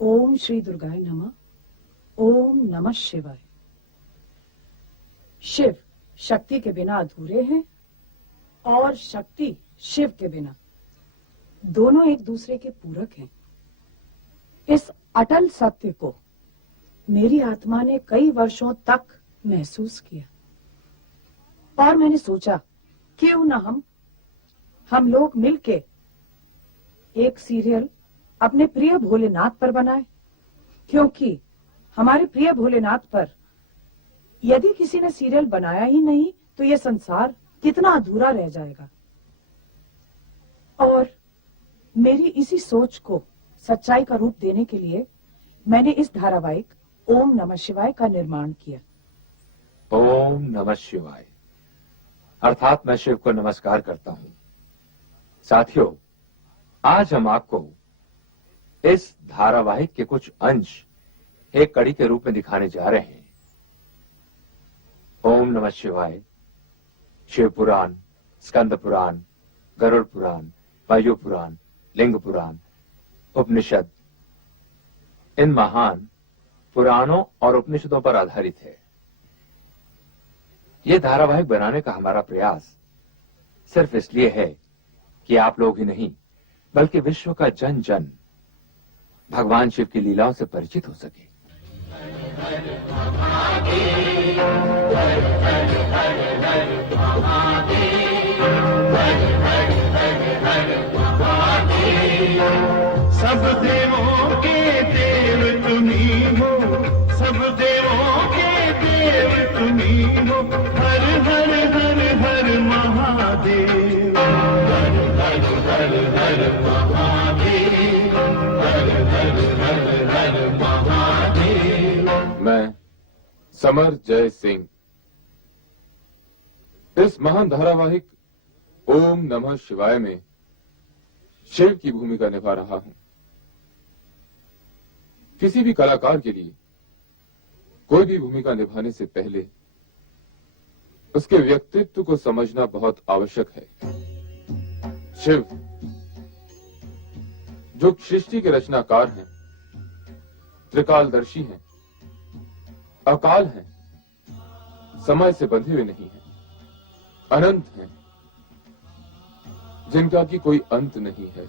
ओम श्री दुर्गाय नमः। ओम नमः शिवाय। शिव शक्ति के बिना अधूरे हैं और शक्ति शिव के बिना, दोनों एक दूसरे के पूरक हैं। इस अटल सत्य को मेरी आत्मा ने कई वर्षों तक महसूस किया और मैंने सोचा क्यों न हम लोग मिलके एक सीरियल अपने प्रिय भोलेनाथ पर बनाए, क्योंकि हमारे प्रिय भोलेनाथ पर यदि किसी ने सीरियल बनाया ही नहीं तो ये संसार कितना अधूरा रह जाएगा। और मेरी इसी सोच को सच्चाई का रूप देने के लिए मैंने इस धारावाहिक ओम नमः शिवाय का निर्माण किया। ओम नमः शिवाय अर्थात मैं शिव को नमस्कार करता हूँ। साथियों, आज हम आपको इस धारावाहिक के कुछ अंश एक कड़ी के रूप में दिखाने जा रहे हैं। ओम नमः शिवाय शिव पुराण, स्कंद पुराण, गरुड़ पुराण, वायु पुराण, लिंग पुराण, उपनिषद, इन महान पुराणों और उपनिषदों पर आधारित है। यह धारावाहिक बनाने का हमारा प्रयास सिर्फ इसलिए है कि आप लोग ही नहीं बल्कि विश्व का जन जन भगवान शिव की लीलाओं से परिचित हो सके। सब देवों के देव तुम्ही हो, सब देवों के देव तुम्ही हो, हर हर हर हर महादेव, हर हर हर हर महादेव, हर हर हर हर महादेव। मैं समर जय सिंह इस महान धारावाहिक ओम नमः शिवाय में शिव की भूमिका निभा रहा हूं। किसी भी कलाकार के लिए कोई भी भूमिका निभाने से पहले उसके व्यक्तित्व को समझना बहुत आवश्यक है। शिव जो सृष्टि के रचनाकार हैं, त्रिकालदर्शी हैं, अकाल हैं, समय से बंधे हुए नहीं हैं, अनंत हैं, जिनका कि कोई अंत नहीं है,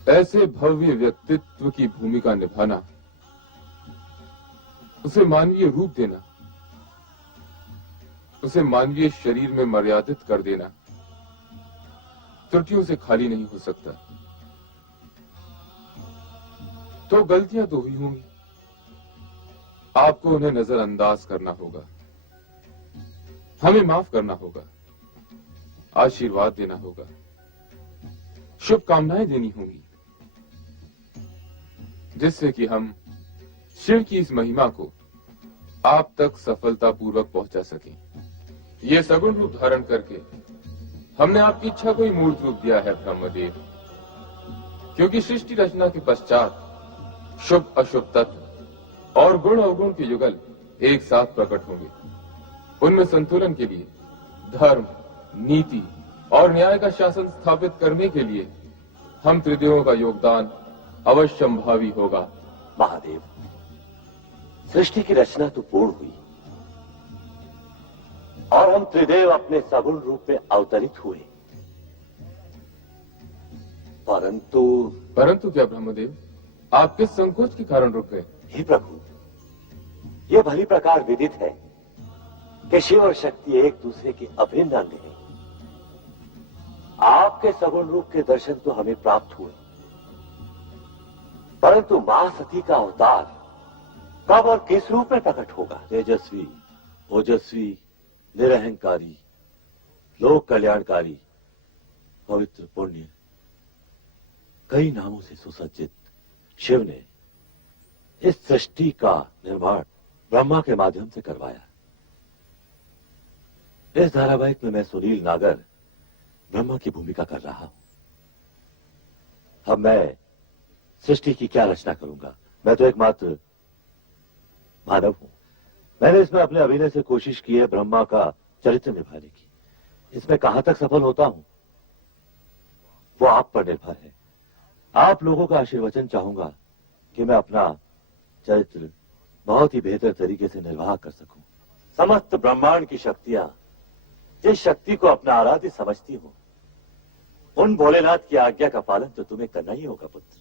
ऐसे भव्य व्यक्तित्व की भूमिका निभाना, उसे मानवीय रूप देना, उसे मानवीय शरीर में मर्यादित कर देना त्रुटियों से खाली नहीं हो सकता। तो गलतियां तो हुई होंगी, आपको उन्हें नजरअंदाज करना होगा, हमें माफ करना होगा, आशीर्वाद देना होगा, शुभकामनाएं देनी होंगी, जिससे कि हम शिव की इस महिमा को आप तक सफलतापूर्वक पहुंचा सकें। ये सगुण रूप धारण करके हमने आपकी इच्छा को ही मूर्त रूप दिया है ब्रह्मदेव, क्योंकि सृष्टि रचना के पश्चात शुभ अशुभ तत्व और गुण अवगुण के युगल एक साथ प्रकट होंगे। उनमें संतुलन के लिए धर्म, नीति और न्याय का शासन स्थापित करने के लिए हम त्रिदेवों का योगदान अवश्यंभावी होगा। महादेव, सृष्टि की रचना तो पूर्ण हुई और हम त्रिदेव अपने सगुण रूप में अवतरित हुए, परंतु क्या ब्रह्मदेव, आप किस संकोच के कारण रुक गए? हे प्रभु, यह भली प्रकार विदित है कि शिव और शक्ति एक दूसरे के अभिन्न अंग हैं। आपके सगुण रूप के दर्शन तो हमें प्राप्त हुए, परंतु मां सती का अवतार कब और किस रूप में प्रकट होगा? तेजस्वी, ओजस्वी, निरहंकारी, लोक कल्याणकारी, पवित्र, पुण्य, कई नामों से सुसज्जित शिव ने इस सृष्टि का निर्माण ब्रह्मा के माध्यम से करवाया। इस धारावाहिक में मैं सुनील नागर ब्रह्मा की भूमिका कर रहा हूं। अब मैं सृष्टि की क्या रचना करूंगा? मैं तो एकमात्र मानव हूं। मैंने इसमें अपने अभिनय से कोशिश की है ब्रह्मा का चरित्र निभाने की। इसमें कहां तक सफल होता हूं वो आप पर निर्भर है। आप लोगों का आशीर्वचन चाहूंगा कि मैं अपना चरित्र बहुत ही बेहतर तरीके से निर्वाह कर सकूं। समस्त ब्रह्मांड की शक्तियां जिस शक्ति को अपना आराध्य समझती हो, उन भोलेनाथ की आज्ञा का पालन तो तुम्हें करना ही होगा पुत्र।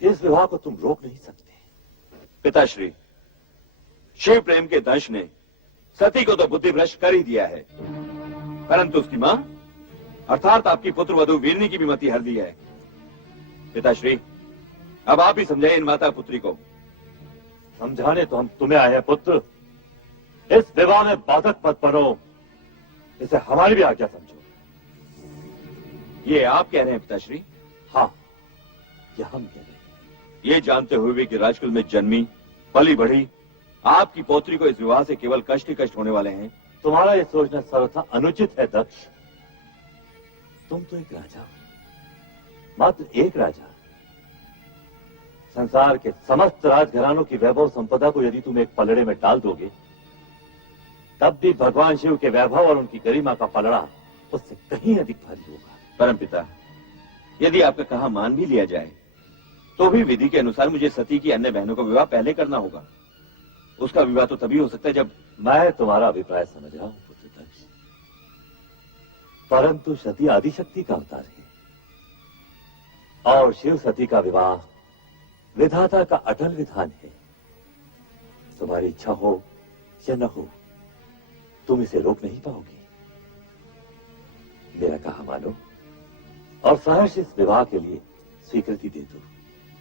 इस विवाह को तुम रोक नहीं सकते। पिताश्री, शिव प्रेम के दंश ने सती को तो बुद्धिभ्रष्ट कर ही दिया है, परंतु उसकी मां अर्थात आपकी पुत्र वधु वीरनी की भी मति हर दी है। पिताश्री, अब आप ही समझाइए इन माता पुत्री को। समझाने तो हम तुम्हें आए हैं पुत्र। इस विवाह में बाधक मत बनो, इसे हमारी भी आज्ञा समझो। ये आप कह रहे हैं पिताश्री? हाँ, ये हम कह रहे हैं। ये जानते हुए भी कि राजकुल में जन्मी पली बढ़ी आपकी पौत्री को इस विवाह से केवल कष्ट ही कष्ट होने वाले हैं। तुम्हारा ये सोचना सर्वथा अनुचित है दक्ष। तुम तो एक राजा हो, मात्र एक राजा। संसार के समस्त राजघरानों की वैभव संपदा को यदि तुम एक पलड़े में डाल दोगे, तब भी भगवान शिव के वैभव और उनकी गरिमा का पलड़ा उससे कहीं अधिक भारी होगा। परमपिता, यदि आपका कहा मान भी लिया जाए तो भी विधि के अनुसार मुझे सती की अन्य बहनों का विवाह पहले करना होगा। उसका विवाह तो तभी हो सकता है जब... मैं तुम्हारा अभिप्राय समझ रहा हूं पुत्र दक्ष, परंतु सती आदिशक्ति का अवतार है और शिव सती का विवाह विधाता का अटल विधान है। तुम्हारी इच्छा हो या न हो, तुम इसे रोक नहीं पाओगे। मेरा कहा मानो और सहर्ष इस विवाह के लिए स्वीकृति दे दो।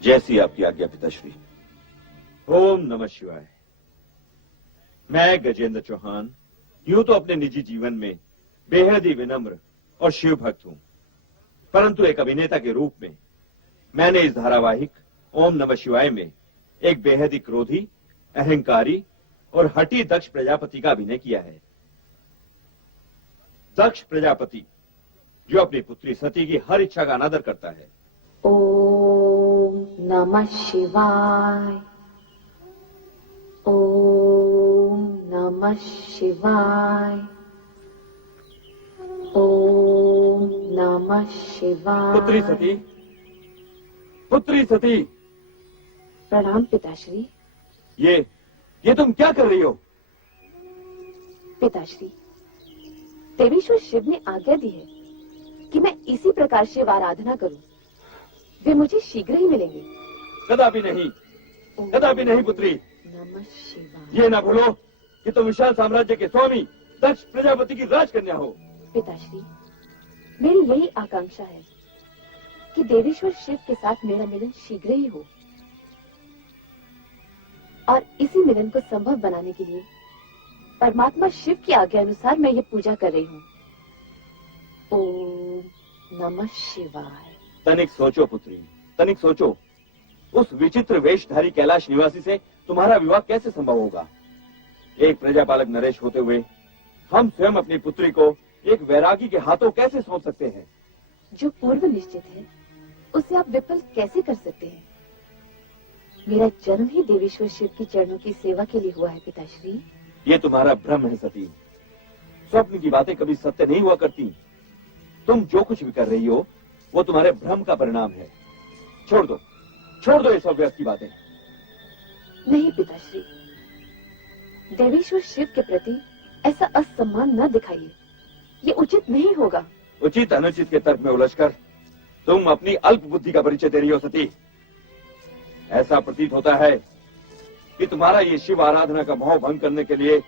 जैसी आपकी आज्ञा पिताश्री। ओम नमः शिवाय। मैं गजेंद्र चौहान यूं तो अपने निजी जीवन में बेहद ही विनम्र और शिव भक्त हूं, परंतु एक अभिनेता के रूप में मैंने इस धारावाहिक ओम नमः शिवाय में एक बेहद ही क्रोधी, अहंकारी और हठी दक्ष प्रजापति का अभिनय किया है। दक्ष प्रजापति जो अपनी पुत्री सती की हर इच्छा का अनादर करता है। ओम नमः शिवाय, ओम नमः शिवाय, ओम नमः शिवाय। पुत्री सती, प्रणाम पिताश्री। ये तुम क्या कर रही हो? पिताश्री, देवेश्वर शिव ने आज्ञा दी है कि मैं इसी प्रकार शिव आराधना करूं। वे मुझे शीघ्र ही मिलेंगे। कदापि नहीं पुत्री। नमः शिवाय। ये ना भूलो कि तुम विशाल साम्राज्य के स्वामी दक्ष प्रजापति की राजकन्या हो। पिताश्री, मेरी यही आकांक्षा है कि देवेश्वर शिव के साथ मेरा मिलन शीघ्र ही हो, और इसी मिलन को संभव बनाने के लिए परमात्मा शिव की आज्ञा अनुसार मैं ये पूजा कर रही हूँ। ओम नमः शिवाय। तनिक सोचो पुत्री, तनिक सोचो। उस विचित्र वेशधारी कैलाश निवासी से तुम्हारा विवाह कैसे संभव होगा? एक प्रजापालक नरेश होते हुए हम स्वयं अपनी पुत्री को एक वैरागी के हाथों कैसे सौंप सकते हैं? जो पूर्व निश्चित है उसे आप विफल कैसे कर सकते हैं? मेरा जन्म ही देवेश्वर शिव की चरणों की सेवा के लिए हुआ है पिताश्री। ये तुम्हारा भ्रम है सती। स्वप्न की बातें कभी सत्य नहीं हुआ करती। तुम जो कुछ भी कर रही हो वो तुम्हारे भ्रम का परिणाम है। छोड़ दो ये सब व्यर्थ की बातें। नहीं पिताश्री, देवेश्वर शिव के प्रति ऐसा असम्मान न दिखाइए, ये उचित नहीं होगा। उचित अनुचित के तर्क में उलझकर तुम अपनी अल्प बुद्धि का परिचय दे रही हो सती। ऐसा प्रतीत होता है कि तुम्हारा ये शिव आराधना का मोह भंग करने के लिए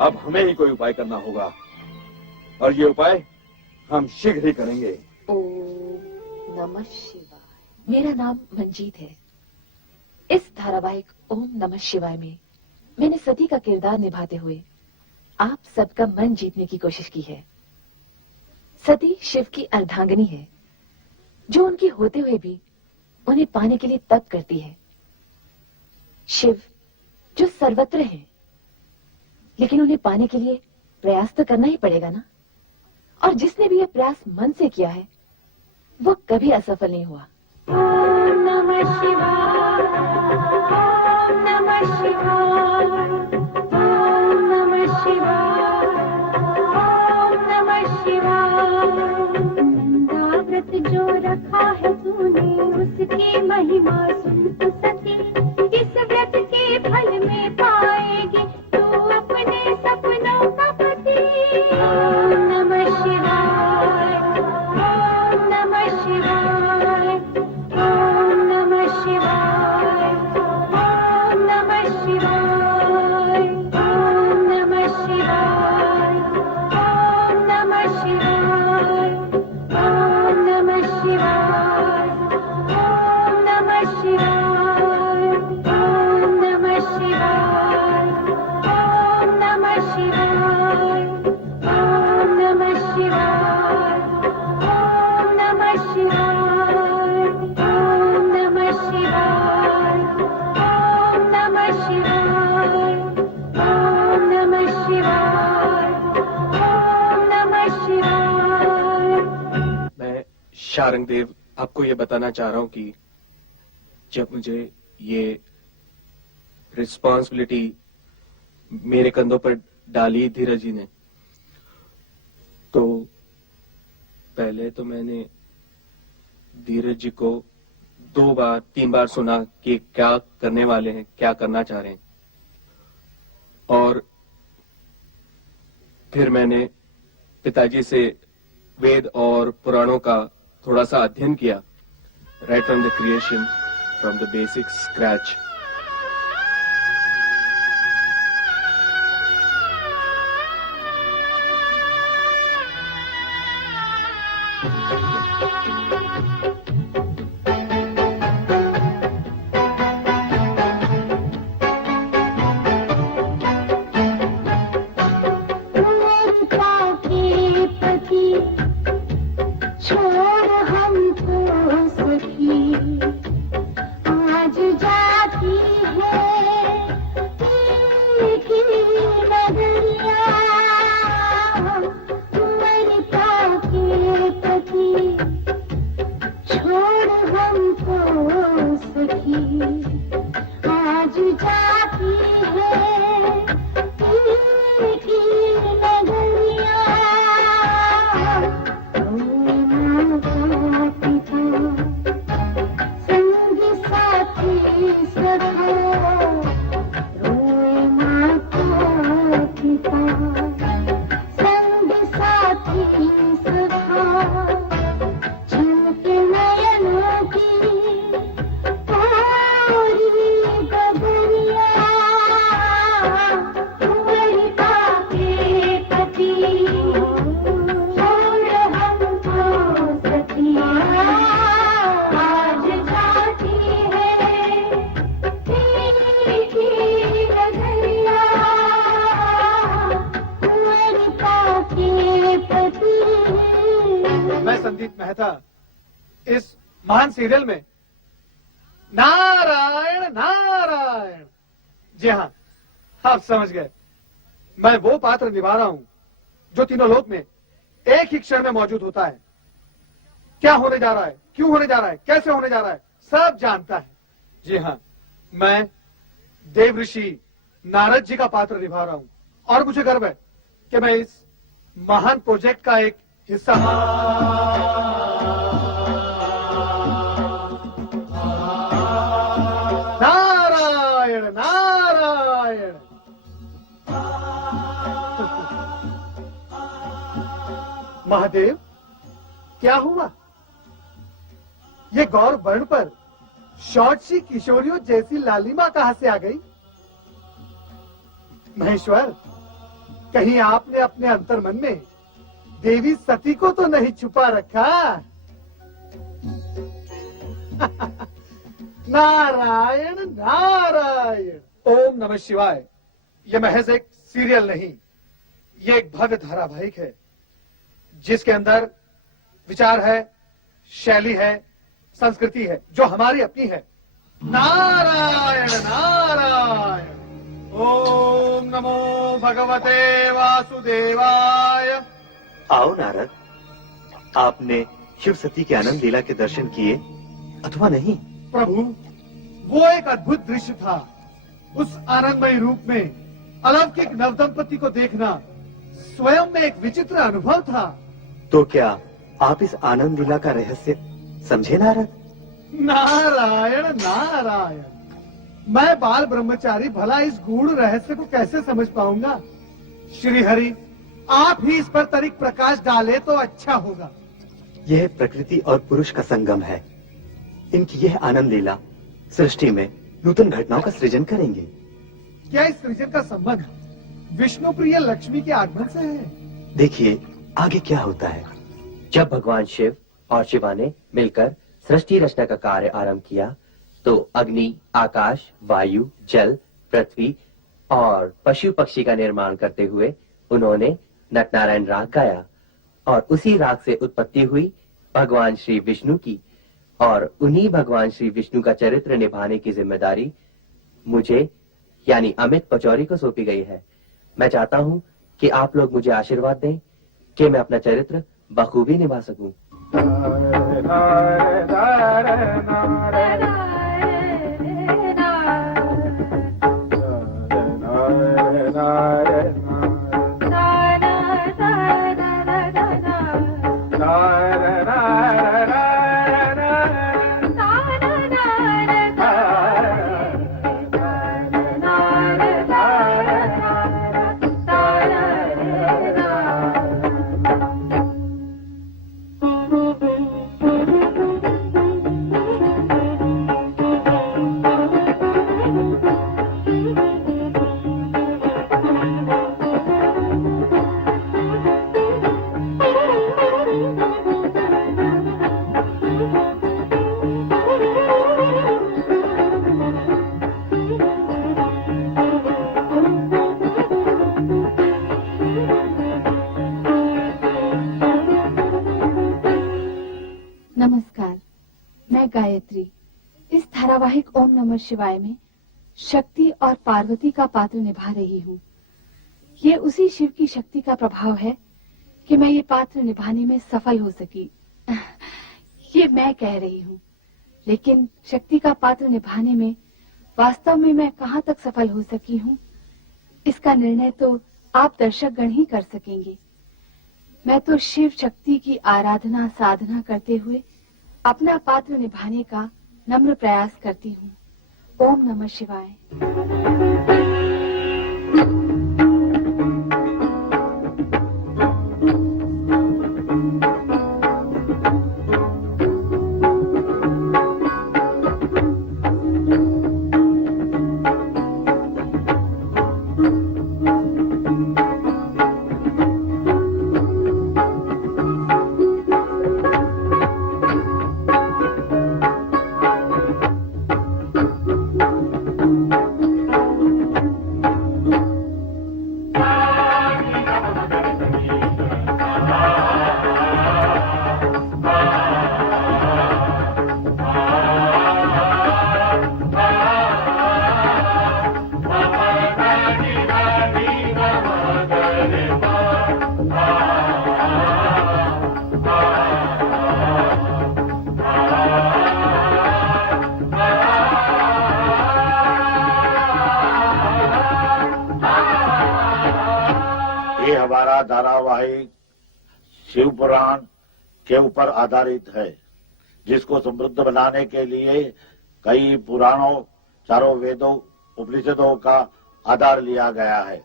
अब हमें ही कोई उपाय करना होगा, और ये उपाय हम शीघ्र ही करेंगे। ओम नमः शिवाय। मेरा नाम मंजीत है। इस धारावाहिक ओम नमः शिवाय में मैंने सती का किरदार निभाते हुए आप सबका मन जीतने की कोशिश की है। सती शिव की अर्धांगिनी है, जो उनकी होते हुए भी उन्हें पाने के लिए तप करती है। शिव जो सर्वत्र हैं, लेकिन उन्हें पाने के लिए प्रयास तो करना ही पड़ेगा ना। और जिसने भी यह प्रयास मन से किया है वो कभी असफल नहीं हुआ। ओम नमः शिवाय, ओम नमः शिवाय, ओम नमः शिवाय, ओम नमः शिवाय। नंदाव्रत जो रखा है तूने उसकी महिमा सुन तो सती। इस व्रत के फल में पाएगी तू अपने सपनों का पति। ओम नमः शिवाय, ओम नमः शिवाय, ओम नमः शिवाय, ओम नमः शिवाय, ओम नमः शिवाय, ओम नमः शिवाय, ओम नमः शिवाय, ओम नमः शिवाय, ओम नमः शिवाय, ओम नमः शिवाय, ओम नमः शिवाय, ओम नमः शिवाय, ओम नमः शिवाय, ओम नमः शिवाय, ओम नमः शिवाय, ओम नमः शिवाय। मैं शारंग देव आपको ये बताना चाह रहा हूं कि जब मुझे ये रिस्पॉन्सिबिलिटी मेरे कंधों पर डाली धीरज जी ने, तो पहले तो मैंने धीरज जी को 2 बार 3 बार सुना कि क्या करने वाले हैं, क्या करना चाह रहे हैं, और फिर मैंने पिताजी से वेद और पुराणों का थोड़ा सा अध्ययन किया, right from the creation, from the basic scratch. छोड़ हमको सखी आज जाती है की नगरिया मरता के पति नंदित मेहता इस महान सीरियल में नारायण नारायण, जी हाँ, आप समझ गए, मैं वो पात्र निभा रहा हूं जो तीनों लोक में एक ही क्षण में मौजूद होता है। क्या होने जा रहा है, क्यों होने जा रहा है, कैसे होने जा रहा है, सब जानता है। जी हाँ, मैं देव ऋषि नारद जी का पात्र निभा रहा हूं और मुझे गर्व है कि मैं इस महान प्रोजेक्ट का एक हिस्सा हूं। नारायण नारायण। महादेव, क्या हुआ? ये गौर वर्ण पर शॉर्ट सी किशोरियों जैसी लालिमा कहां से आ गई? महेश्वर, कहीं आपने अपने अंतर्मन में देवी सती को तो नहीं छुपा रखा? नारायण नारायण। ओम नमः शिवाय। यह महज एक सीरियल नहीं, यह एक भव्य धारावाहिक है जिसके अंदर विचार है, शैली है, संस्कृति है जो हमारी अपनी है। नारायण नारायण। ओम नमो भगवते वासुदेवाय। आओ नारद, आपने शिव सती के आनंद लीला के दर्शन किए अथवा नहीं? प्रभु, वो एक अद्भुत दृश्य था। उस आनंदमय रूप में अलौकिक नवदंपति को देखना स्वयं में एक विचित्र अनुभव था। तो क्या आप इस आनंद लीला का रहस्य समझे नारद? नारायण नारायण। मैं बाल ब्रह्मचारी भला इस गूढ़ रहस्य को कैसे समझ पाऊंगा? श्री हरि, आप ही इस पर तनिक प्रकाश डाले तो अच्छा होगा। यह प्रकृति और पुरुष का संगम है। इनकी यह आनंद लीला सृष्टि में नूतन घटनाओं का सृजन करेंगे। क्या इस सृजन का संबंध विष्णु प्रिय लक्ष्मी के आगमन से है? देखिए आगे क्या होता है। जब भगवान शिव और शिवा ने मिलकर सृष्टि रचना का कार्य आरंभ किया तो अग्नि, आकाश, वायु, जल, पृथ्वी और पशु पक्षी का निर्माण करते हुए उन्होंने नटनारायण राग गाया और उसी राग से उत्पत्ति हुई भगवान श्री विष्णु की, और उन्हीं भगवान श्री विष्णु का चरित्र निभाने की जिम्मेदारी मुझे यानी अमित पचौरी को सौंपी गई है। मैं चाहता हूं कि आप लोग मुझे आशीर्वाद दें कि मैं अपना चरित्र बखूबी निभा सकूं। नमस्कार, मैं गायत्री इस धारावाहिक ओम नमः शिवाय में शक्ति और पार्वती का पात्र निभा रही हूँ। ये उसी शिव की शक्ति का प्रभाव है कि मैं ये पात्र निभाने में सफल हो सकी। ये मैं कह रही हूँ, लेकिन शक्ति का पात्र निभाने में वास्तव में मैं कहाँ तक सफल हो सकी हूँ, इसका निर्णय तो आप दर्शकगण ही कर सकेंगे। मैं तो शिव शक्ति की आराधना साधना करते हुए अपना पात्र निभाने का नम्र प्रयास करती हूँ। ओम नमः शिवाय। मेरा धारावाहिक शिव पुराण के ऊपर आधारित है, जिसको समृद्ध बनाने के लिए कई पुराणों, चारों वेदों, उपनिषदों का आधार लिया गया है।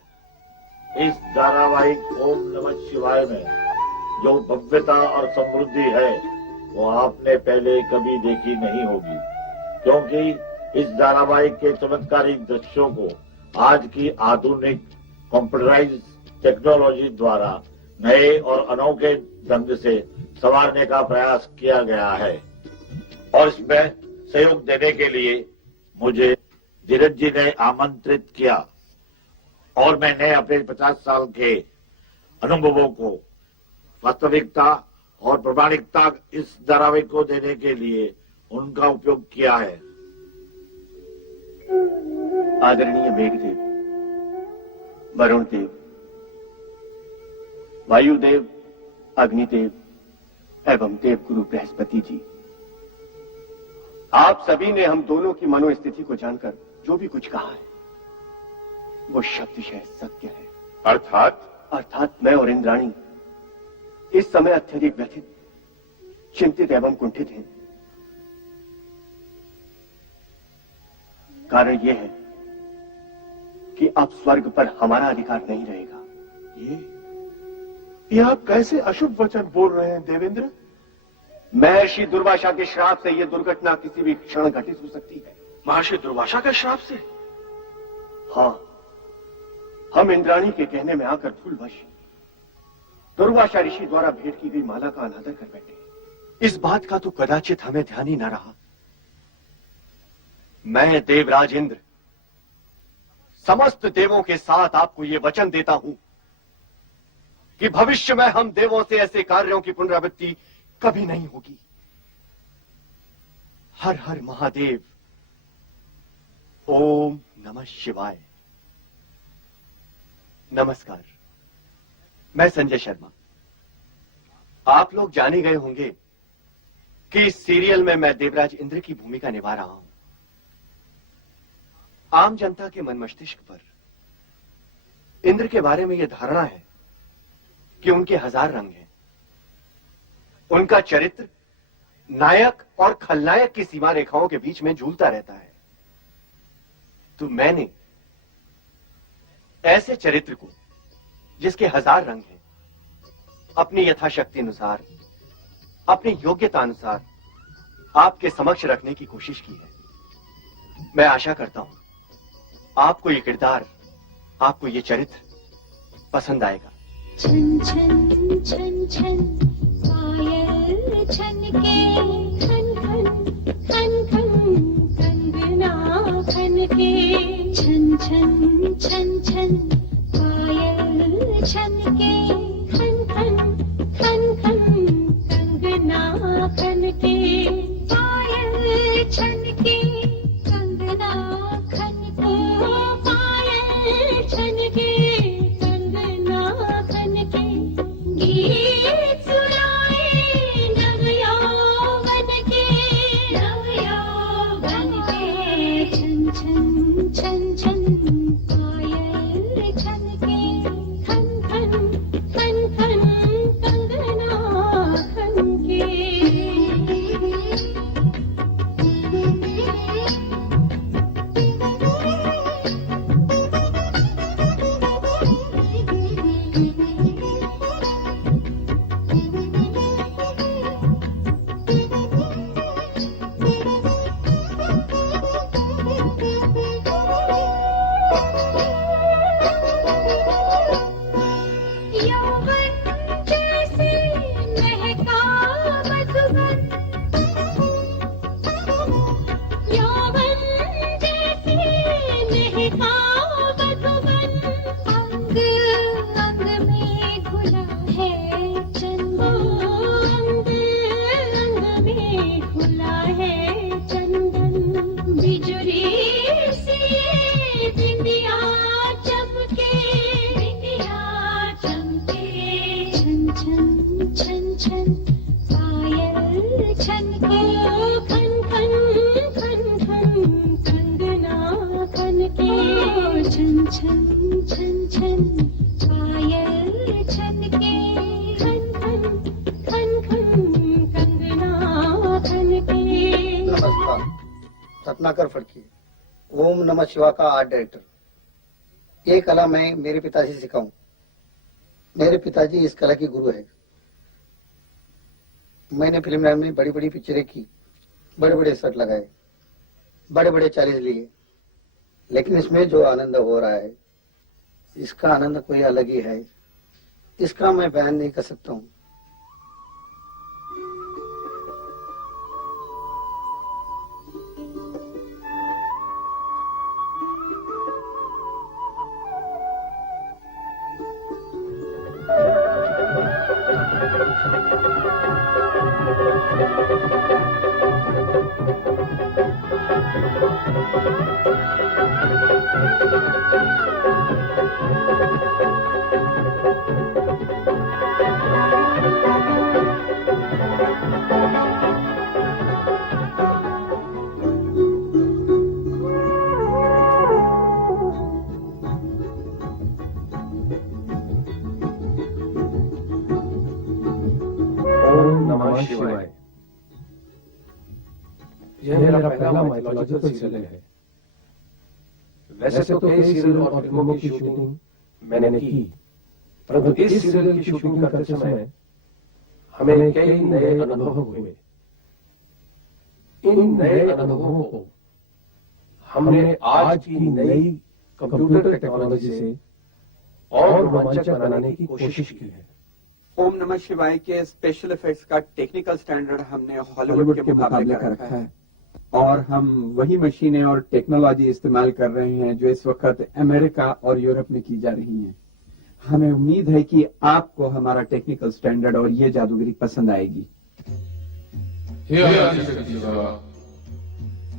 इस धारावाहिक ओम नमः शिवाय में जो भव्यता और समृद्धि है वो आपने पहले कभी देखी नहीं होगी, क्योंकि इस धारावाहिक के चमत्कारिक दृश्यों को आज की आधुनिक कंप्यूटराइज्ड टेक्नोलॉजी द्वारा नए और अनोखे ढंग से संवारने का प्रयास किया गया है। और इसमें सहयोग देने के लिए मुझे धीरज जी ने आमंत्रित किया और मैंने अपने 50 साल के अनुभवों को वास्तविकता और प्रामाणिकता इस धारावाहिक को देने के लिए उनका उपयोग किया है। आदरणीय मेघदेव, वरुण देव, वायुदेव, अग्निदेव एवं देवगुरु बृहस्पति जी, आप सभी ने हम दोनों की मनोस्थिति को जानकर जो भी कुछ कहा है वो शब्दशः सत्य है। अर्थात मैं और इंद्राणी इस समय अत्यधिक व्यथित, चिंतित एवं कुंठित हैं। कारण यह है कि अब स्वर्ग पर हमारा अधिकार नहीं रहेगा। ये आप कैसे अशुभ वचन बोल रहे हैं देवेंद्र? महर्षि दुर्वासा के श्राप से यह दुर्घटना किसी भी क्षण घटित हो सकती है। महर्षि दुर्वासा के श्राप से? हाँ, हम इंद्राणी के कहने में आकर भूलवश दुर्वासा ऋषि द्वारा भेंट की गई माला का अनादर कर बैठे। इस बात का तो कदाचित हमें ध्यान ही न रहा। मैं देवराज इंद्र समस्त देवों के साथ आपको यह वचन देता हूं कि भविष्य में हम देवों से ऐसे कार्यों की पुनरावृत्ति कभी नहीं होगी। हर हर महादेव। ओम नमः शिवाय। नमस्कार, मैं संजय शर्मा। आप लोग जाने गए होंगे कि इस सीरियल में मैं देवराज इंद्र की भूमिका निभा रहा हूं। आम जनता के मन मस्तिष्क पर इंद्र के बारे में यह धारणा है कि उनके 1000 रंग हैं। उनका चरित्र नायक और खलनायक की सीमा रेखाओं के बीच में झूलता रहता है। तो मैंने ऐसे चरित्र को जिसके 1000 रंग हैं अपनी यथाशक्ति अनुसार, अपनी योग्यता अनुसार आपके समक्ष रखने की कोशिश की है। मैं आशा करता हूं आपको ये किरदार, आपको ये चरित्र पसंद आएगा। छन छन छन छन पायल छन के खन खन खन खन कंगना खन के छन छन छन छन पायल छन के खन खन खन खन कंगना खन के पायल छन के कंगना खन के पायल छन के कंगना खन के गीत सुनाए नवयौवन के छन छन छन छन पायल छन के खन खन खन खन कंगना खन के यौवन जैसे महका मधुबन, यौवन जैसे महका मधुबन, अंग अंग में घुला है चंदन, अंग अंग में घुला है चंदन, बिजुरी सी बिंदिया चमके, बिंदिया चमके छन छन छन छन पायल छन के खन खन खन खन कंगना खन के छन छन छन छन पायल छन रत्नाकर फड़की, ओम नमः शिवा का आर्ट डायरेक्टर। ये कला मैं मेरे पिताजी से सीखा हूं। मेरे पिताजी इस कला की गुरु है। मैंने फिल्म लाइन में बड़ी बड़ी पिक्चरें की, बड़े बड़े सेट लगाए, बड़े बड़े चैलेंज लिए, लेकिन इसमें जो आनंद हो रहा है, इसका आनंद कोई अलग ही है। इसका मैं बयान नहीं कर सकता हूँ। यह मेरा पहला माइथोलॉजिकल सीरियल है। वैसे तो कई सीरियल और फिल्मों की शूटिंग मैंने की, परंतु इस सीरियल की शूटिंग करते समय हमें कई नए अनुभव हुए। इन नए अनुभवों को हमने आज की नई कंप्यूटर टेक्नोलॉजी से और रोमांचक बनाने की कोशिश की है। ओम नमः शिवाय के स्पेशल इफेक्ट्स का टेक्निकल स्टैंडर्ड हमने हॉलीवुड के मुकाबले का रखा है और हम वही मशीनें और टेक्नोलॉजी इस्तेमाल कर रहे हैं जो इस वक्त अमेरिका और यूरोप में की जा रही हैं। हमें उम्मीद है कि आपको हमारा टेक्निकल स्टैंडर्ड और ये जादूगरी पसंद आएगी।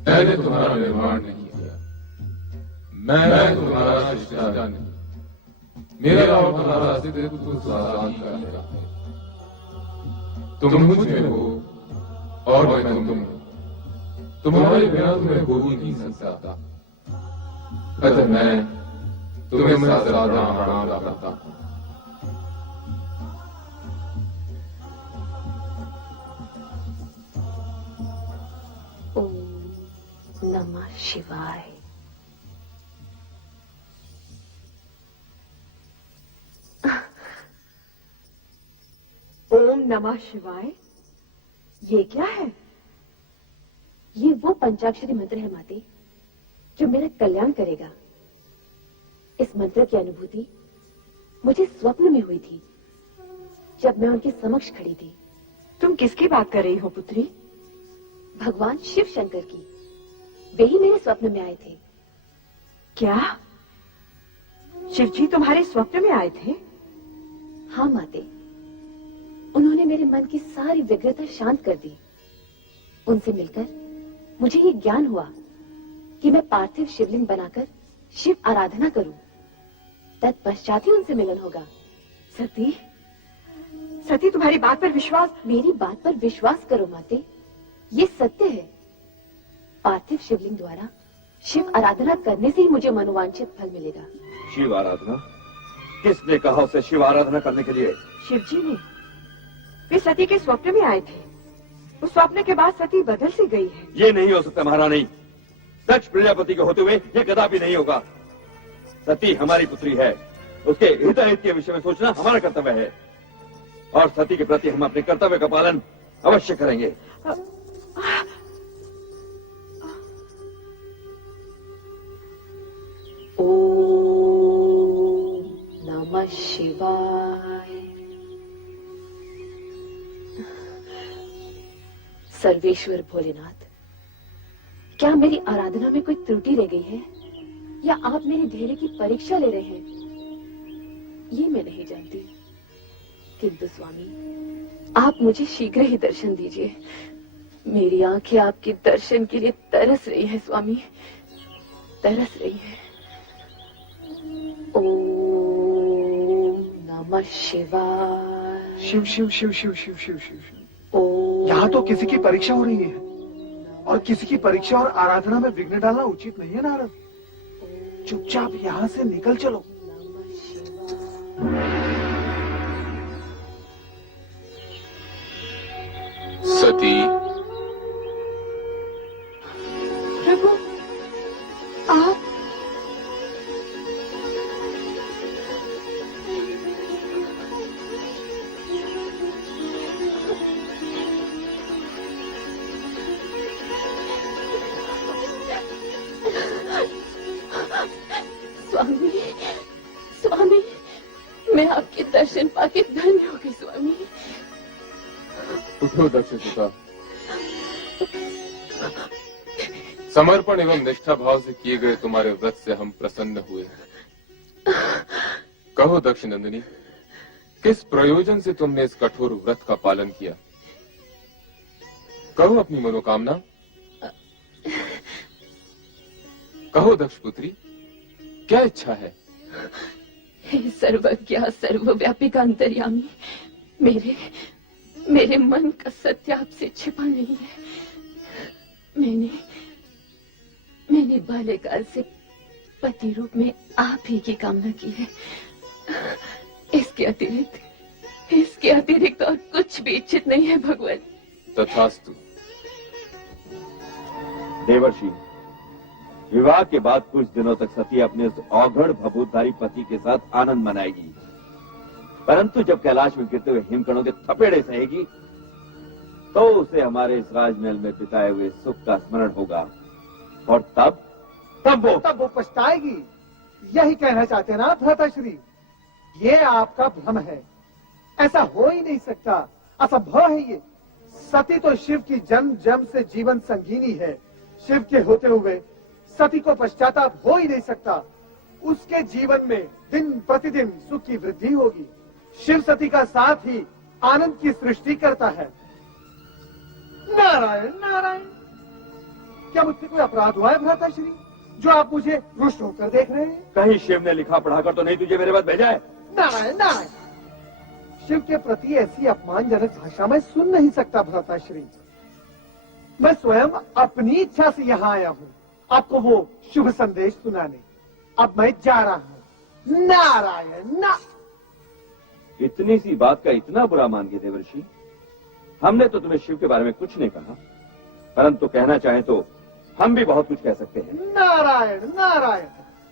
मैंने तुम्हारा निर्माण नहीं किया, मैं तुम्हारा सृष्टा नहीं, मेरा और तुम्हारा अस्तित्व तो आजाद कर ले रहा है। तुम मुझ में हो और मैं तुम हूं। तुम्हारे बिना तुम्हें कोई नहीं सकता। अतः मैं तुम्हें सादा प्रणाम करता हूं। ओम नमः शिवाय। ओम नमः शिवाय। ये क्या है? ये वो पंचाक्षरी मंत्र है माते, जो मेरा कल्याण करेगा। इस मंत्र की अनुभूति मुझे स्वप्न में हुई थी, जब मैं उनके समक्ष खड़ी थी। तुम किसकी बात कर रही हो पुत्री? भगवान शिव शंकर की। वे ही मेरे स्वप्न में आए थे। क्या शिव जी तुम्हारे स्वप्न में आए थे? हाँ माते, उन्होंने मेरे मन की सारी व्यग्रता शांत कर दी। उनसे मिलकर मुझे ये ज्ञान हुआ कि मैं पार्थिव शिवलिंग बनाकर शिव आराधना करूं। तत्पश्चात ही उनसे मिलन होगा। सती, सती तुम्हारी बात पर विश्वास। मेरी बात पर विश्वास करो माते, ये सत्य है। पार्थिव शिवलिंग द्वारा शिव आराधना करने से ही मुझे मनोवांछित फल मिलेगा। शिव आराधना? किसने कहा उसे शिव आराधना करने के लिए? शिव जी ने। वे सती के स्वप्न में आए थे। उस स्वप्न के बाद सती बदल सी गई है। ये नहीं हो सकता महारानी। दक्ष प्रजापति के होते हुए ये कदापि नहीं होगा। सती हमारी पुत्री है, उसके हिताहित के विषय में सोचना हमारा कर्तव्य है और सती के प्रति हम अपने कर्तव्य का पालन अवश्य करेंगे। ओम नमः शिवाय। सर्वेश्वर भोलेनाथ, क्या मेरी आराधना में कोई त्रुटि रह गई है या आप मेरे धैर्य की परीक्षा ले रहे हैं? ये मैं नहीं जानती, किंतु स्वामी आप मुझे शीघ्र ही दर्शन दीजिए। मेरी आंखें आपके दर्शन के लिए तरस रही हैं स्वामी, तरस रही हैं। ओम नमः शिवाय। शिव शिव शिव शिव शिव शिव शिव। यहाँ तो किसी की परीक्षा हो रही है और किसी की परीक्षा और आराधना में विघ्न डालना उचित नहीं है नारद। चुपचाप यहाँ से निकल चलो। सती, उठो दक्षसुता। समर्पण एवं निष्ठा भाव से किए गए तुम्हारे व्रत से हम प्रसन्न हुए। कहो दक्ष नंदिनी, किस प्रयोजन से तुमने इस कठोर व्रत का पालन किया? कहो अपनी मनोकामना। कहो दक्ष पुत्री, क्या इच्छा है? हे सर्वज्ञ सर्वव्यापी का अंतर्यामी, मेरे मन का सत्य आपसे छिपा नहीं है। मैंने बाल्यकाल से पति रूप में आप ही की कामना की है। इसके अतिरिक्त और कुछ भी इच्छित नहीं है भगवान। तथास्तु। देवर्षि, विवाह के बाद कुछ दिनों तक सती अपने उस औघड़ भभूतधारी पति के साथ आनंद मनाएगी, परंतु जब कैलाश में गिरते हुए हिमकणों के थपेड़े सहेगी तो उसे हमारे इस राजमहल में बिताए हुए सुख का स्मरण होगा, और तब वो पछताएगी। यही कहना चाहते ना भ्राताश्री? ये आपका भ्रम है, ऐसा हो ही नहीं सकता, असंभव है ये। सती तो शिव की जन्म जन्म से जीवन संगीनी है। शिव के होते हुए सती को पश्चाताप हो ही नहीं सकता। उसके जीवन में दिन प्रतिदिन सुख की वृद्धि होगी। शिव सती का साथ ही आनंद की सृष्टि करता है। नारायण नारायण, क्या मुझसे कोई अपराध हुआ है भ्राताश्री, जो आप मुझे रुष्ट होकर देख रहे हैं? कहीं शिव ने लिखा पढ़ाकर तो नहीं तुझे मेरे पास भेजा है? नारायण नारायण, शिव के प्रति ऐसी अपमानजनक भाषा मैं सुन नहीं सकता भ्राताश्री। मैं स्वयं अपनी इच्छा से यहाँ आया हूँ आपको वो शुभ संदेश सुनाने। अब मैं जा रहा हूँ। नारायण ना। इतनी सी बात का इतना बुरा मान गए देवर्षि? हमने तो तुम्हें शिव के बारे में कुछ नहीं कहा, परंतु कहना चाहें तो हम भी बहुत कुछ कह सकते हैं। नारायण नारायण,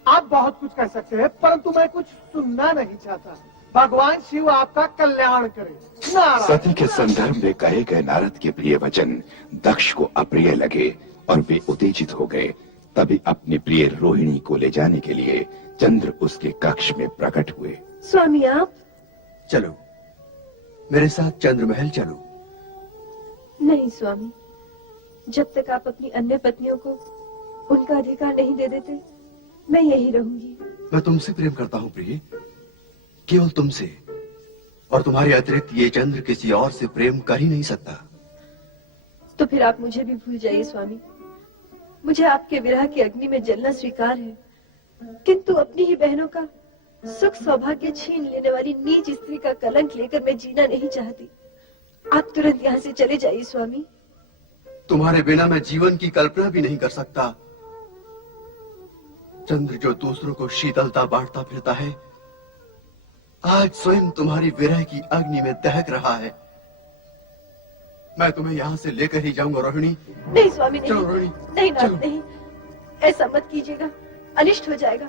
आप बहुत कुछ कह सकते हैं, परंतु मैं कुछ सुनना नहीं चाहता। भगवान शिव आपका कल्याण करे। नारायण। सती के संदर्भ में कहे गए नारद के प्रिय वचन दक्ष को अप्रिय लगे और वे उत्तेजित हो गए। तभी अपनी प्रिय रोहिणी को ले जाने के लिए चंद्र उसके कक्ष में प्रकट हुए। स्वामी आप? चलो मेरे साथ चंद्र महल चलो। नहीं स्वामी, जब तक आप अपनी अन्य पत्नियों को उनका अधिकार नहीं दे देते, मैं यही रहूंगी। मैं तुमसे प्रेम करता हूँ प्रिय, केवल तुमसे, और तुम्हारे अतिरिक्त ये चंद्र किसी और से प्रेम कर ही नहीं सकता। तो फिर आप मुझे भी भूल जाइए स्वामी। मुझे आपके विरह की अग्नि में जलना स्वीकार है, किंतु अपनी ही बहनों का सुख सौभाग्य छीन लेने वाली नीच स्त्री का कलंक लेकर मैं जीना नहीं चाहती। आप तुरंत यहाँ से चले जाइए स्वामी। तुम्हारे बिना मैं जीवन की कल्पना भी नहीं कर सकता। चंद्र जो दूसरों को शीतलता बांटता फिरता है, आज स्वयं तुम्हारी विरह की अग्नि में दहक रहा है। मैं तुम्हें यहाँ से लेकर ही जाऊंगा रोहिणी। नहीं स्वामी नहीं। चलो रोहिणी। नहीं नाथ नहीं, ऐसा मत कीजिएगा, अनिष्ट हो जाएगा।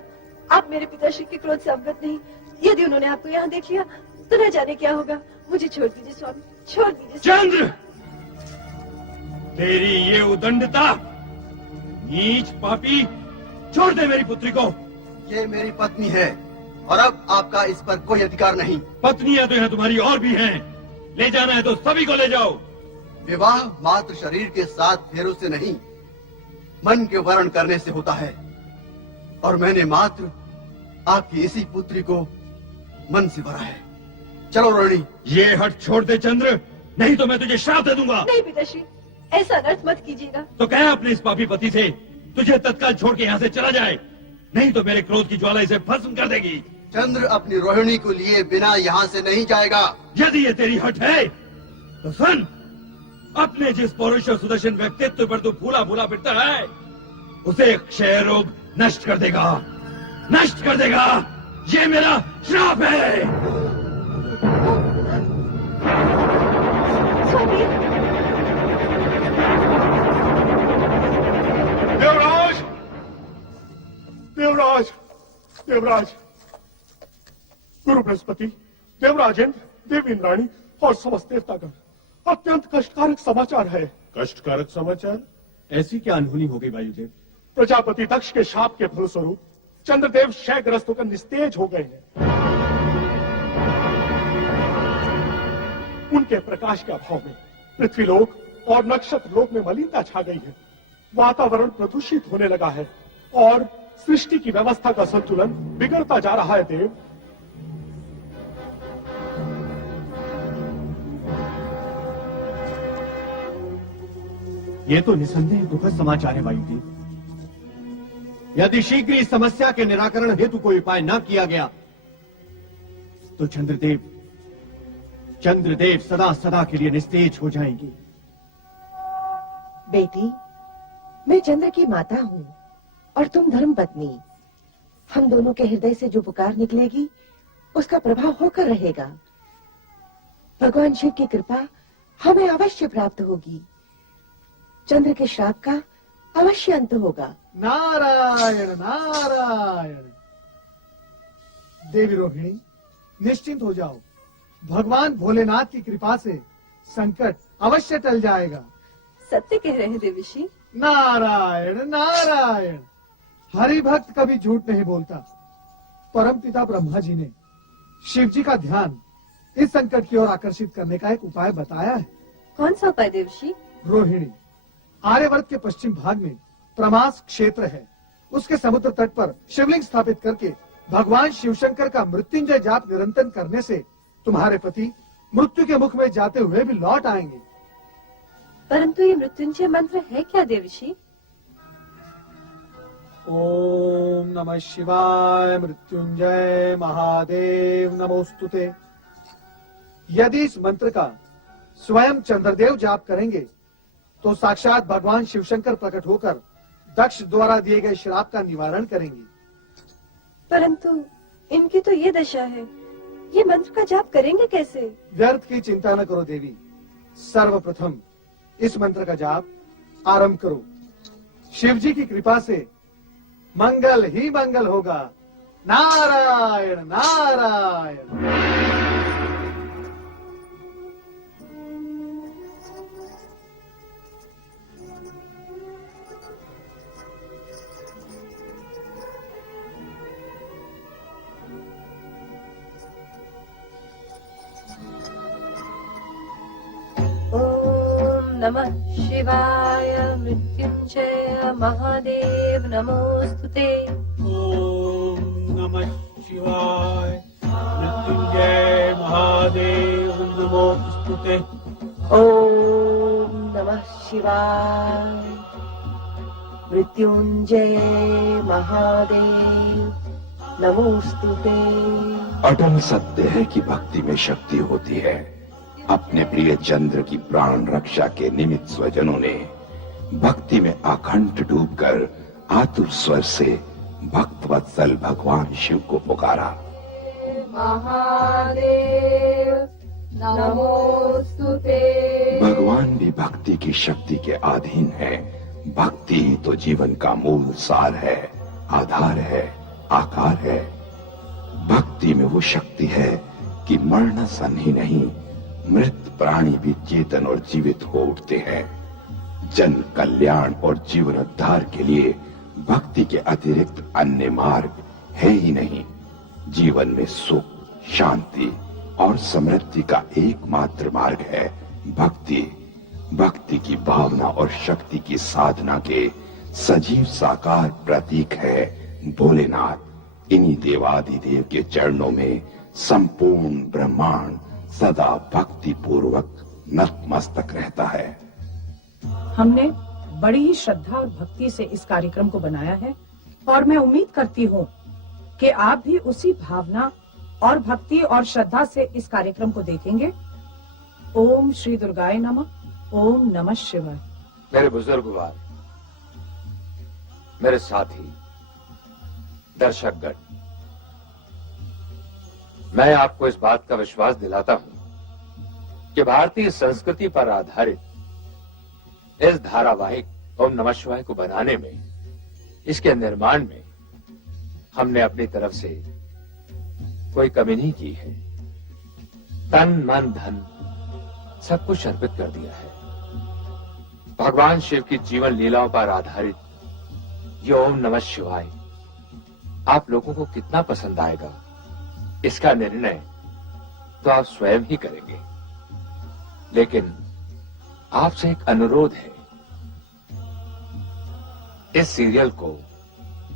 आप मेरे पिताश्री के क्रोध से अवगत नहीं। यदि उन्होंने आपको यहाँ देख लिया तो न जाने क्या होगा। मुझे छोड़ दीजिए स्वामी, छोड़ दीजिए। चंद्र, तेरी ये उदंडता, नीच पापी, छोड़ दे मेरी पुत्री को। ये मेरी पत्नी है और अब आपका इस पर कोई अधिकार नहीं। पत्नियां तो यहाँ तुम्हारी और भी हैं, ले जाना है तो सभी को ले जाओ। विवाह मात्र शरीर के साथ फेरों से नहीं, मन के वर्ण करने से होता है, और मैंने मात्र आपकी इसी पुत्री को मन से भरा है। चलो रोहिणी। ये हट छोड़ दे चंद्र, नहीं तो मैं तुझे श्राप दे दूंगा। नहीं पिताश्री, ऐसा अनर्थ मत कीजिएगा। तो कह अपने इस पापी पति से तुझे तत्काल छोड़ के यहाँ से चला जाए, नहीं तो मेरे क्रोध की ज्वाला इसे भस्म कर देगी। चंद्र अपनी रोहिणी को लिए बिना यहाँ से नहीं जाएगा। यदि ये तेरी हट है तो सुन, अपने जिस पौरुष और सुदर्शन व्यक्तित्व पर तू फूला फूला फिरता है, उसे क्षय रोग नष्ट कर देगा, नष्ट कर देगा। ये मेरा श्राप है। देवराज, देवराज, देवराज, गुरु बृहस्पति, देवराजेंद्र, देवी इंद्राणी और समस्त देवतागण, अत्यंत कष्टकारक समाचार है। कष्टकारक समाचार? ऐसी क्या अनहोनी हो गई वायुदेव? प्रजापति दक्ष के शाप के फलस्वरूप चंद्रदेव क्षयग्रस्त होकर निस्तेज हो गए हैं। उनके प्रकाश के अभाव में पृथ्वीलोक और नक्षत्र लोक में मलिनता छा गई है, वातावरण प्रदूषित होने लगा है और सृष्टि की व्यवस्था का संतुलन बिगड़ता जा रहा है देव। ये तो निसंदेह दुखद समाचार है वायुदेव। यदि शीघ्र इस समस्या के निराकरण हेतु कोई उपाय न किया गया तो चंद्रदेव सदा सदा के लिए निस्तेज हो जाएंगे। बेटी, मैं चंद्र की माता हूँ और तुम धर्म पत्नी। हम दोनों के हृदय से जो पुकार निकलेगी उसका प्रभाव होकर रहेगा। भगवान शिव की कृपा हमें अवश्य प्राप्त होगी। चंद्र के श्राप का अवश्य अंत होगा। नारायण नारायण। देवी रोहिणी, निश्चिंत हो जाओ। भगवान भोलेनाथ की कृपा से संकट अवश्य टल जाएगा। सत्य कह रहे हैं देवीशी। नारायण नारायण। हरि भक्त कभी झूठ नहीं बोलता। परमपिता ब्रह्मा जी ने शिव जी का ध्यान इस संकट की ओर आकर्षित करने का एक उपाय बताया है। कौन सा उपाय देवशी? रोहिणी, आर्यवर्त के पश्चिम भाग में प्रमास क्षेत्र है। उसके समुद्र तट पर शिवलिंग स्थापित करके भगवान शिवशंकर का मृत्युंजय जाप निरंतर करने से तुम्हारे पति मृत्यु के मुख में जाते हुए भी लौट आएंगे। परंतु ये मृत्युंजय मंत्र है क्या देवशी? ओम नमः शिवाय मृत्युंजय महादेव नमोस्तुते। यदि इस मंत्र का स्वयं चंद्रदेव जाप करेंगे तो साक्षात भगवान शिवशंकर प्रकट होकर दक्ष द्वारा दिए गए श्राप का निवारण करेंगे। परंतु इनकी तो ये दशा है, ये मंत्र का जाप करेंगे कैसे? व्यर्थ की चिंता न करो देवी। सर्वप्रथम इस मंत्र का जाप आरंभ करो। शिव जी की कृपा से मंगल ही मंगल होगा। नारायण नारायण। नमः शिवाय मृत्युंजय महादेव नमोस्तुते। ओम नमः शिवाय मृत्युंजय महादेव नमोस्तुते। ओम नमः शिवाय मृत्युंजय महादेव नमोस्तुते। अटल सत्य है कि भक्ति में शक्ति होती है। अपने प्रिय चंद्र की प्राण रक्षा के निमित्त स्वजनों ने भक्ति में अखंड डूबकर आतुर स्वर से भक्तवत्सल भगवान शिव को पुकारा। महादेव नमोस्तुते। भगवान भी भक्ति की शक्ति के अधीन है। भक्ति ही तो जीवन का मूल सार है, आधार है, आकार है। भक्ति में वो शक्ति है कि मरण सन ही नहीं, मृत प्राणी भी चेतन और जीवित हो उठते हैं। जन कल्याण और जीवन उद्धार के लिए भक्ति के अतिरिक्त अन्य मार्ग है ही नहीं। जीवन में सुख, शांति और समृद्धि का एकमात्र मार्ग है भक्ति। भक्ति की भावना और शक्ति की साधना के सजीव साकार प्रतीक है भोलेनाथ। इन्हीं देवादिदेव के चरणों में संपूर्ण ब्रह्मांड सदा भक्ति पूर्वक नतमस्तक रहता है। हमने बड़ी ही श्रद्धा और भक्ति से इस कार्यक्रम को बनाया है और मैं उम्मीद करती हूँ कि आप भी उसी भावना और भक्ति और श्रद्धा से इस कार्यक्रम को देखेंगे। ओम श्री दुर्गाय नमः। ओम नमः शिवाय। मेरे बुजुर्गवार, मेरे साथी, दर्शकगण, मैं आपको इस बात का विश्वास दिलाता हूं कि भारतीय संस्कृति पर आधारित इस धारावाहिक ओम नमः शिवाय को बनाने में, इसके निर्माण में हमने अपनी तरफ से कोई कमी नहीं की है। तन मन धन सब कुछ अर्पित कर दिया है। भगवान शिव की जीवन लीलाओं पर आधारित ये ओम नमः शिवाय आप लोगों को कितना पसंद आएगा, इसका निर्णय तो आप स्वयं ही करेंगे। लेकिन आपसे एक अनुरोध है। इस सीरियल को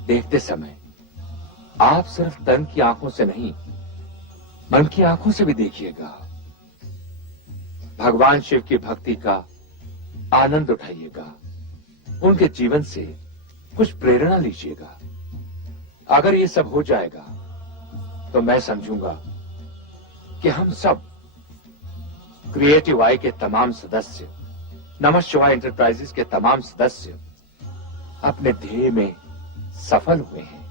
देखते समय आप सिर्फ तन की आंखों से नहीं, मन की आंखों से भी देखिएगा। भगवान शिव की भक्ति का आनंद उठाइएगा, उनके जीवन से कुछ प्रेरणा लीजिएगा। अगर ये सब हो जाएगा तो मैं समझूंगा कि हम सब क्रिएटिव आई के तमाम सदस्य, नमः शिवाय एंटरप्राइजेस के तमाम सदस्य अपने ध्येय में सफल हुए हैं।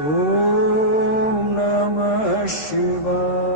ओम नमः शिवाय।